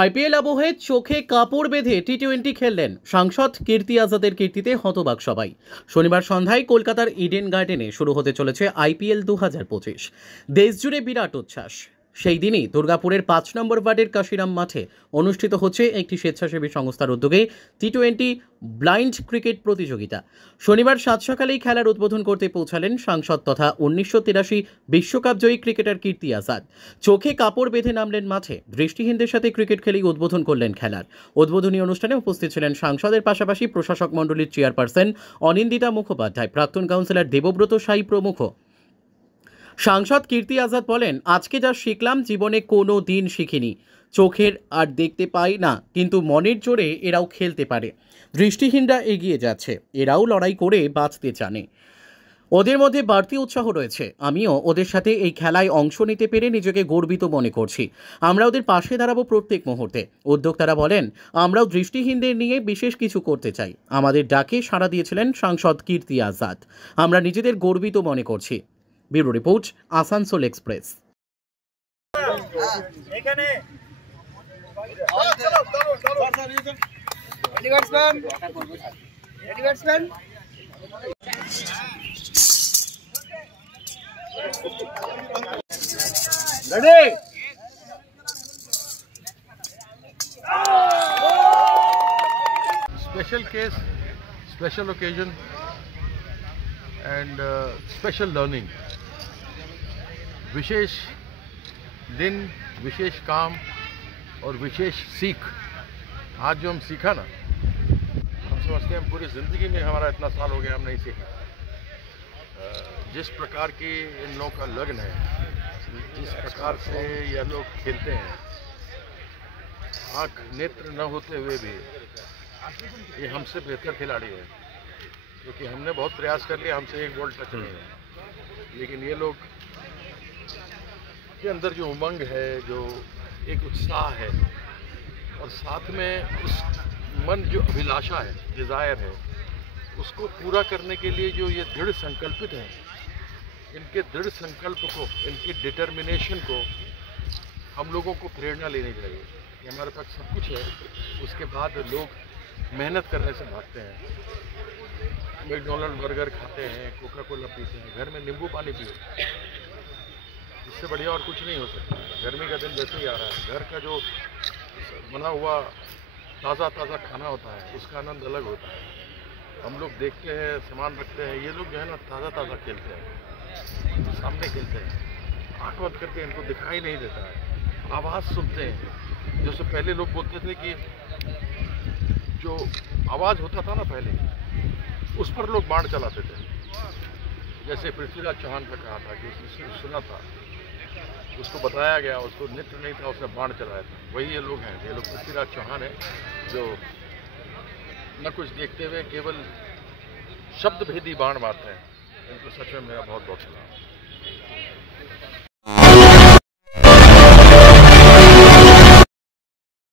IPL আবহে চোখে কাপড় বেঁধে টি-20 খেললেন সাংসদ কীর্তি আজাদের কীর্তিতে হতবাক সবাই। শনিবার সন্ধ্যায় কলকাতার ইডেন গার্ডেনে শুরু হতে চলেছে আইপিএল 2025। দেশজুড়ে বিরাট উচ্ছ্বাস। সেই দিনই দুর্গাপুরের 5 নম্বর ওয়ার্ডের কাশিরাম মাঠে অনুষ্ঠিত হচ্ছে একটি স্বেচ্ছাসেবী সংস্থার উদ্যোগে টি-20 ব্লাইন্ড ক্রিকেট প্রতিযোগিতা। শনিবার সাত সকালেই খেলার উদ্বোধন করতে পৌঁছালেন সাংসদ তথা 1983 বিশ্বকাপ জয়ী ক্রিকেটার কীর্তি আজাদ। চোখে কাপড় বেঁধে নামলেন মাঠে, দৃষ্টিহীনদের সাথে ক্রিকেট খেলেই উদ্বোধন করলেন খেলার। উদ্বোধনী অনুষ্ঠানে উপস্থিত ছিলেন সাংসদের পাশাপাশি প্রশাসক মণ্ডলীর চেয়ারপারসন অনিন্দিতা মুখোপাধ্যায়, প্রাক্তন কাউন্সিলর দেবব্রত সাই প্রমুখ। সাংসদ কীর্তি আজাদ বলেন, আজকে যা শিখলাম জীবনে কোনো দিন শিখিনি। চোখের আর দেখতে পাই না, কিন্তু মনের জোরে এরাও খেলতে পারে। দৃষ্টিহীনরা এগিয়ে যাচ্ছে, এরাও লড়াই করে বাঁচতে জানে। ওদের মধ্যে বাড়তি উৎসাহ রয়েছে। আমিও ওদের সাথে এই খেলায় অংশ নিতে পেরে নিজেকে গর্বিত মনে করছি। আমরা ওদের পাশে দাঁড়াবো প্রত্যেক মুহূর্তে। উদ্যোক্তারা বলেন, আমরাও দৃষ্টিহীনদের নিয়ে বিশেষ কিছু করতে চাই। আমাদের ডাকে সাড়া দিয়েছিলেন সাংসদ কীর্তি আজাদ। আমরা নিজেদের গর্বিত মনে করছি। Bureau report, Asansol express. Ready? Special case, special occasion, and special learning. विशेष दिन, विशेष काम और विशेष सीख। आज जो हम सीखा ना, हम समझते हैं पूरी ज़िंदगी में हमारा इतना साल हो गया हम नहीं सीखा। जिस प्रकार की इन लोगों का लगन है, जिस प्रकार से यह लोग खेलते हैं, आँख नेत्र न होते हुए भी ये हमसे बेहतर खिलाड़ी है, क्योंकि हमने बहुत प्रयास कर लिया, हमसे एक बॉल टच नहीं है। लेकिन ये लोग के अंदर जो उमंग है, जो एक उत्साह है, और साथ में उस मन जो अभिलाषा है, डिज़ायर है, उसको पूरा करने के लिए जो ये दृढ़ संकल्पित हैं, इनके दृढ़ संकल्प को, इनकी डिटर्मिनेशन को हम लोगों को प्रेरणा लेनी चाहिए कि हमारे पास सब कुछ है, उसके बाद लोग मेहनत करने से भागते हैं। मैकडॉनल्ड बर्गर खाते हैं, कोका कोला पीते हैं, घर में नींबू पानी पियो, इससे बढ़िया और कुछ नहीं हो सकता। गर्मी का दिन वैसे ही आ रहा है, घर का जो बना हुआ ताज़ा ताज़ा खाना होता है, उसका आनंद अलग होता है। हम लोग देखते हैं, सामान रखते हैं, ये लोग जो है ना ताज़ा ताज़ा खेलते हैं, सामने खेलते हैं, आँख बंद करके इनको दिखाई नहीं देता है, आवाज़ सुनते हैं। जैसे पहले लोग बोलते थे कि जो आवाज़ होता था ना पहले, उस पर लोग बाण चलाते थे। जैसे पृथ्वीराज चौहान का कहा था कि उसने सुना था, उसको बताया गया, उसको नृत्य नहीं था, उसने बाण चलाया था। वही ये लोग हैं, ये लोग पृथ्वीराज चौहान है, जो न कुछ देखते हुए केवल शब्द भेदी बाण मारते हैं। इनको सच में मेरा बहुत बहुत सलाम।